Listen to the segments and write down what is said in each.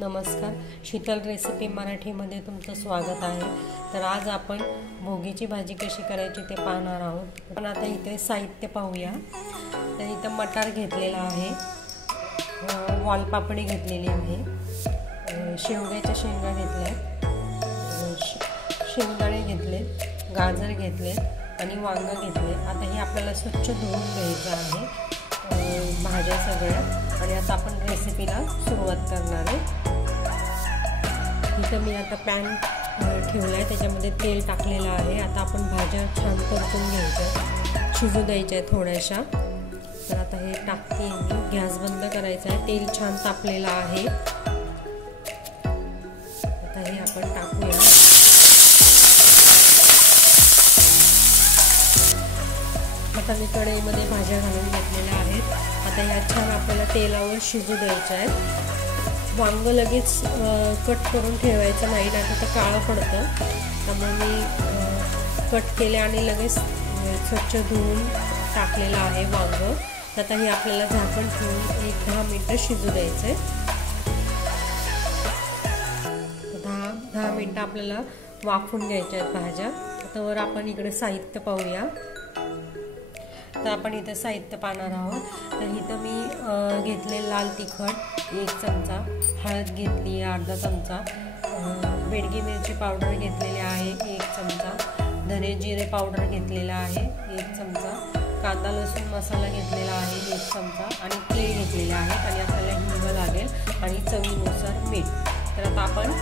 नमस्कार, शीतल रेसिपी मराठीमध्ये तुमचं स्वागत आहे। तर आज आपण भोगीची भाजी कशी करायची ते पाहणार आहोत। पण आता इथे साहित्य पाहूया। तर इथं मटार घेतलेला आहे, वालपापडी घेतलेली आहे, शेवग्याच्या शेंगा घेतल्या, शेंगदाणे घेतले, गाजर घेतले आणि वांग घेतले। आता हे आपल्याला स्वच्छ धुवून घ्यायचं आहे भाज्या सगळ्या। आणि आता आपण रेसिपीला सुरुवात करणार आहे। इथं मी आता पॅन ठेवला आहे, त्याच्यामध्ये तेल टाकलेलं आहे। आता आपण भाज्या छान परतून घ्यायच्या, शिजू द्यायच्या आहे थोड्याशा। तर आता हे टाकते मी, गॅस बंद करायचा आहे। तेल छान तापलेलं आहे, आता हे आपण टाकूया। आता मी कढईमध्ये भाज्या घालून घेतलेल्या आहेत। आता या छान आपल्याला तेलावर शिजू द्यायच्या आहेत। वांग लगेच कट करून ठेवायचं नाही, नाहीतर ते काळं पडतं। त्यामुळे मी कट केले आणि लगेच स्वच्छ धुवून टाकलेलं आहे वांग। आता हे आपल्याला झाकण ठेवून 10 मिनिटं शिजू द्यायचे। 10 मिनिटं आपल्याला वाफवून घ्यायच्या आहेत भाज्या। आता वर आपण इकडे साहित्य पाहूया। तर आपण इथं साहित्य पाहणार आहोत। तर इथं मी घेतले लाल तिखट 1 चमचा, हळद घेतली अर्धा चमचा, बेडगी मिरची पावडर घेतलेली आहे 1 चमचा, धने जिरे पावडर घेतलेला आहे 1 चमचा, कांदा लसूण मसाला घेतलेला आहे 1 चमचा आणि तीळ घेतलेले आहेत आणि आपल्याला हिंग लागेल आणि चवीनुसार मीठ। तर आता आपण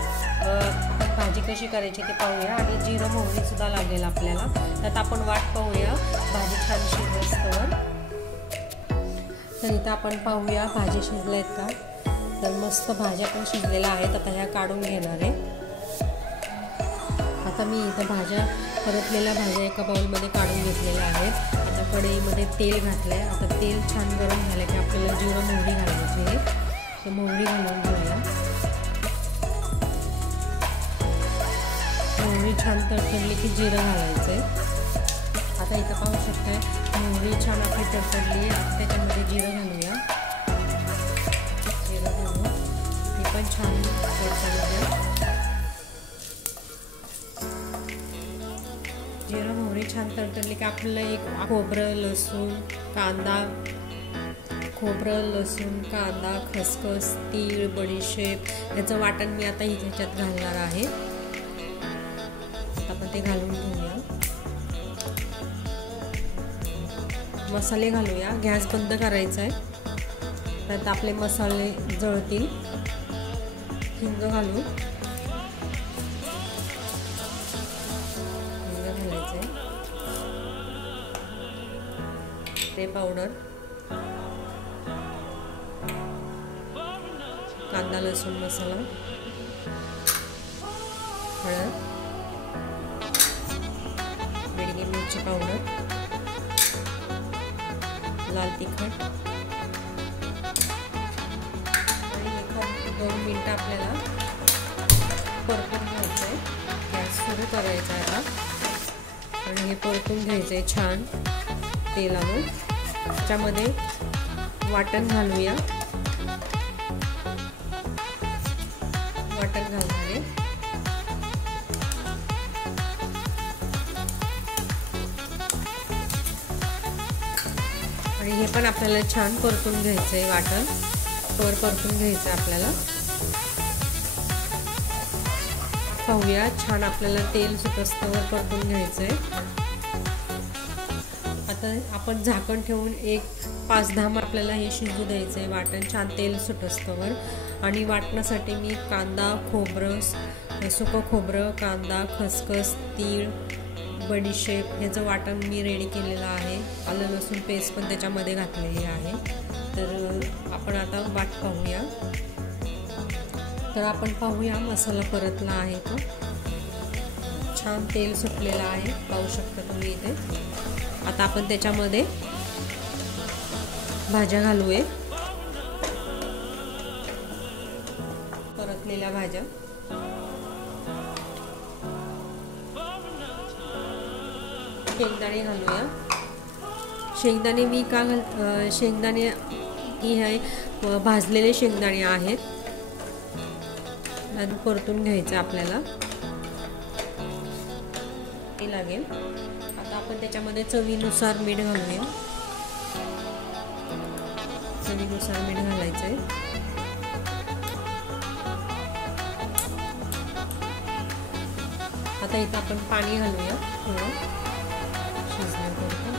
भाजी कशी करायची ते पाहूया आणि जिरं मोहरी सुद्धा लागेल आपल्याला। त्यात आपण वाट पाहूया भाजी छान शिजस्तवर। तर इथं आपण पाहूया भाजी शिजल्यात का। तर मस्त भाज्या पण शिजलेल्या आहेत। आता ह्या काढून घेणार आहे। आता मी इथं भाज्या परतलेल्या भाज्या एका बाउलमध्ये काढून घेतलेल्या आहेत। आता कढईमध्ये तेल घातलंय। आता तेल छान गरम झालं की आपल्याला जिरं मोहरी घालायची आहे। तर मोहरी घालून घेऊया। मोहरी छान तडतडली की जिरं घालायचंय। आता इथं पाहू शकताय मोहरी छान आपली तडतडली आहे। त्याच्यामध्ये जिरं घालूया। जिरं घालून हे पण छान तडतडूया। जिरं मोहरी छान तडतडली की आपल्याला एक खोबरं लसूण कांदा खसखस तीळ बडीशेप याचं वाटण मी आता ह्याच्यात घालणार आहे। आपण ते घालून घेऊया। मसाले घालूया। गॅस बंद करायचा आहे, त्यात आपले मसाले जळतील। हिंग घालू, हिंग घालायचे, ते पावडर, कांदा लसूण मसाला, हळद, बेडगी मिरची पावडर, लाल तिखट आणि 1-2 मिनिटं आपल्याला परतून घ्यायचं आहे। गॅस सुरू करायचा आहे आता आणि हे परतून घ्यायचं आहे छान तेलावर। त्याच्यामध्ये वाटण घालूया। वाटण घालणार आहे। आणि हे पण आपल्याला छान परतून घ्यायचं आहे। वाटण परतून घ्यायचं आपल्याला। पाहूया छान आपल्याला तेल सुटस्तवर परतून घ्यायचं आहे। आता आपण झाकण ठेवून 5-10 मिनिट आपल्याला हे शिजू द्यायचं आहे वाटण छान तेल सुटस्तवर। आणि वाटण्यासाठी मी कांदा खोबरं सुकं खोबरं कांदा खसखस तीळ बडीशेप ह्याचं वाटण मी रेडी केलेलं आहे। आलं लसूण पेस्ट पण त्याच्यामध्ये घातलेली आहे। तर आपण आता वाट पाहूया। तर आपण पाहूया मसाला परतला आहे तो छान तेल सुटलेला आहे, पाहू शकता तुम्ही इथे। आता आपण त्याच्यामध्ये भाज्या घालूया, परतलेल्या भाज्या। शेंगदाणे घालूया। शेंगदाणे मी का शेंगदाणे ही आहे भाजलेले शेंगदाणे आहेत आणि परतून घ्यायचं आपल्याला लागेल। आता आपण त्याच्यामध्ये चवीनुसार मीठ घालूया। चवीनुसार मीठ घालायचंय। आता इथं आपण पाणी घालूया थोडं शिजण्याकरता।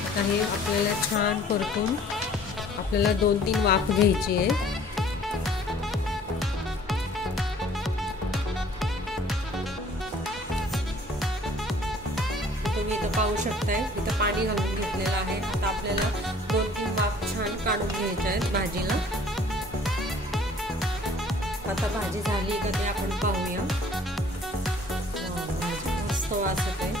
आता हे आपल्याला छान परतून आपल्याला 2-3 वाफ घ्यायची आहे। तुम्ही इथं पाहू शकताय, इथं पाणी घालून घेतलेलं आहे। आता आपल्याला 2-3 वाफ छान काढून घ्यायच्या आहेत भाजीला। आता भाजी झाली का ते आपण पाहूया। मस्त वास येतोय,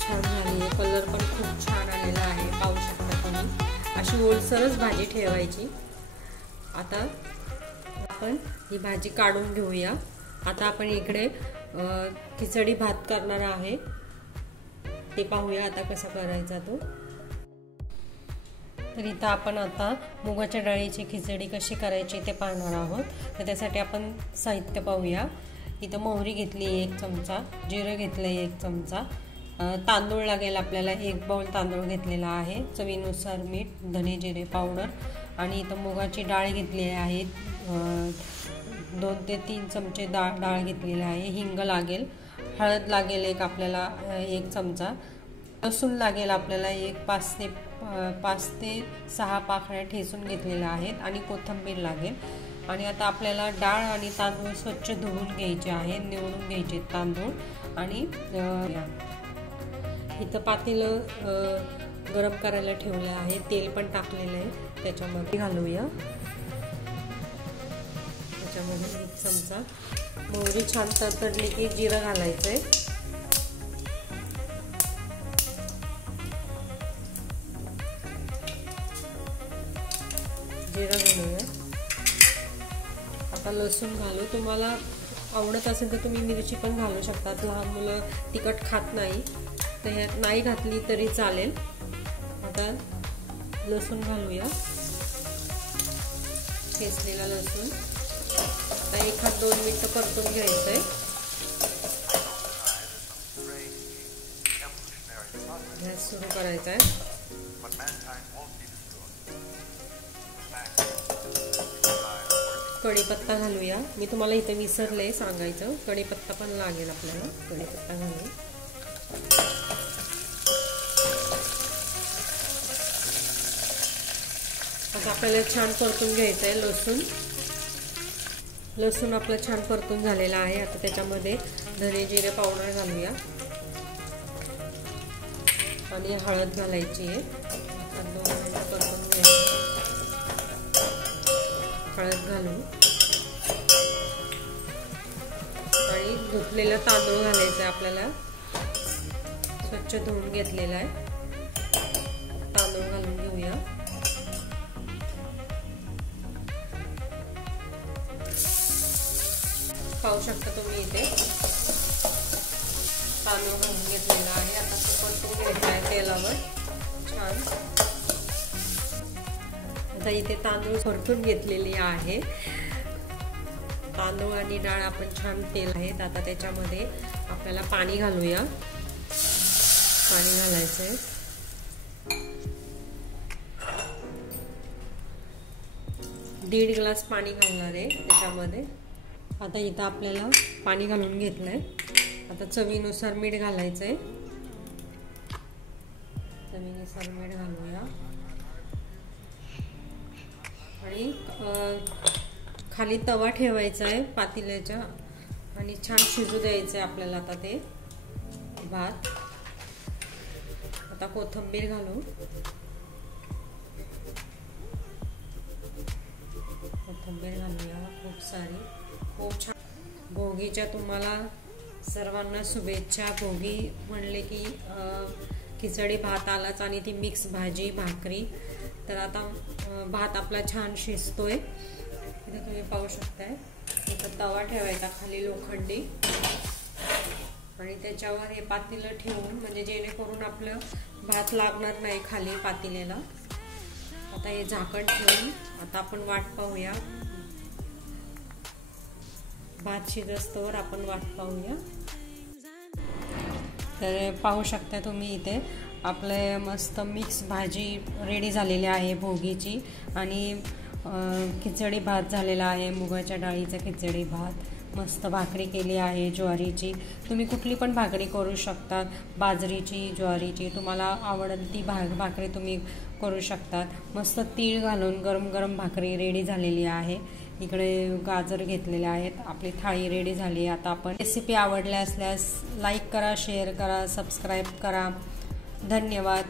छान झाली आहे, कलर पण खूप छान आलेला आहे, पाहू शकता तुम्ही। अशी ओलसरच भाजी ठेवायची। आता आपण ही भाजी काढून घेऊया। आता आपण इकडे खिचडी भात करणार आहे, ते पाहूया आता कसा करायचा तो। तर इथं आपण आता मुगाच्या डाळीची खिचडी कशी करायची ते पाहणार आहोत। तर त्यासाठी आपण साहित्य पाहूया। इथं मोहरी घेतली 1 चमचा, जिरं घेतलं 1 चमचा, तांदूळ लागेल आपल्याला 1 बाउल तांदूळ घेतलेला आहे, चवीनुसार मीठ, धने जिरे पावडर, आणि इथं मुगाची डाळ घेतली आहे 2 ते 3 चमचे डाळ घेतलेली आहे, हिंग लागेल, हळद लागेल आपल्याला 1 चमचा, लसूण लागेल आपल्याला 5 ते 6 पाकळ्या ठेचून घेतलेल्या आहेत, आणि कोथिंबीर लागेल। आणि आता आपल्याला डाळ आणि तांदूळ स्वच्छ धुवून घ्यायचे आहेत, निवडून घ्यायचे तांदूळ। आणि इथं पातेलं गरम करायला ठेवलं आहे, तेल पण टाकलेलं आहे, त्याच्यामध्ये घालूया। त्याच्यामध्ये 1 चमचा मोहरी छान तडतडली की जिरं घालायचंय। जिरं घालूया। आता लसूण घालू, तुम्हाला आवडत असेल तर तुम्ही मिरची पण घालू शकतात, लहान मुलं तिखट खात नाही तर ह्यात नाही घातली तरी चालेल। आता लसूण घालूया, ठेचलेला लसूण। आता 1-2 मिनिटं परतून घ्यायचंय। गॅस सुरू करायचा आहे। कढीपत्ता घालूया, मी तुम्हाला इथं विसरले सांगायचं, कढीपत्ता पण लागेल आपल्याला, कढीपत्ता घालू। आता आपल्याला छान परतून घ्यायचं आहे लसूण। लसूण आपलं छान परतून झालेला आहे। आता त्याच्यामध्ये धने जिरे पावडर घालूया, आणि हळद घालायची आहे। 2 मिनिटं परतून घ्यायचं, हळद घालून, आणि धुतलेला तांदूळ घालायचा आहे आपल्याला, स्वच्छ धुवून घेतलेला आहे, तांदूळ घालून घेऊया। पाहू शकता तुम्ही इथे तांदूळ घालून घेतलेला आहे। आता ते परतून घ्यायचं आहे तेलावर छान। आता इथे तांदूळ परतून घेतलेली आहे, तांदूळ आणि डाळ आपण छान तेल आहेत। आता त्याच्यामध्ये आपल्याला पाणी घालूया, पाणी घालायचंय। दीड ग्लास पाणी घालणार आहे त्याच्यामध्ये। आता इथं आपल्याला पाणी घालून घेतलंय। आता चवीनुसार मीठ घालायचंय, चवीनुसार मीठ घालूया, आणि खाली तवा ठेवायचा आहे पातेल्याच्या, आणि छान शिजू द्यायचं आहे आपल्याला आता ते भात। आता कोथिंबीर घालू, कोथिंबीर घालूया खूप सारी, खूप छान। भोगीच्या तुम्हाला सर्वांना शुभेच्छा। भोगी म्हणले की खिचडी भात आलाच, आणि ती मिक्स भाजी भाकरी। तर आता भात आपला छान शिजतोय, इथे तुम्ही पाहू शकताय। इथं तवा ठेवायचा खाली लोखंडी, आणि त्याच्यावर हे पातेलं ठेवून, म्हणजे जेणेकरून आपलं भात लागणार नाही खाली पातेल्याला। आता हे झाकण ठेवून आता आपण वाट पाहूया. भात शिजस्तोवर आपण वाट पाहूया. तर पाहू शकता तुम्ही इथे आपले मस्त मिक्स भाजी रेडी झालेली आहे भोगीची. आणि खिचडी भात झालेला आहे, मुगाच्या डाळीचा खिचडी भात. मस्त भाकरी केली आहे ज्वारीची. तुम्ही कुठली पण भाकरी करू शकतात, बाजरीची, ज्वारीची, तुम्हाला आवडेल ती भाकरी तुम्ही करू शकतात. मस्त तीळ घालून गरम गरम भाकरी रेडी झालेली आहे. इकडे गाजर घेतलेले आहेत. आपली थाळी रेडी झाली. आता आपण रेसिपी आवडल्या असल्यास लाईक करा, शेअर करा, सबस्क्राईब करा. धन्यवाद.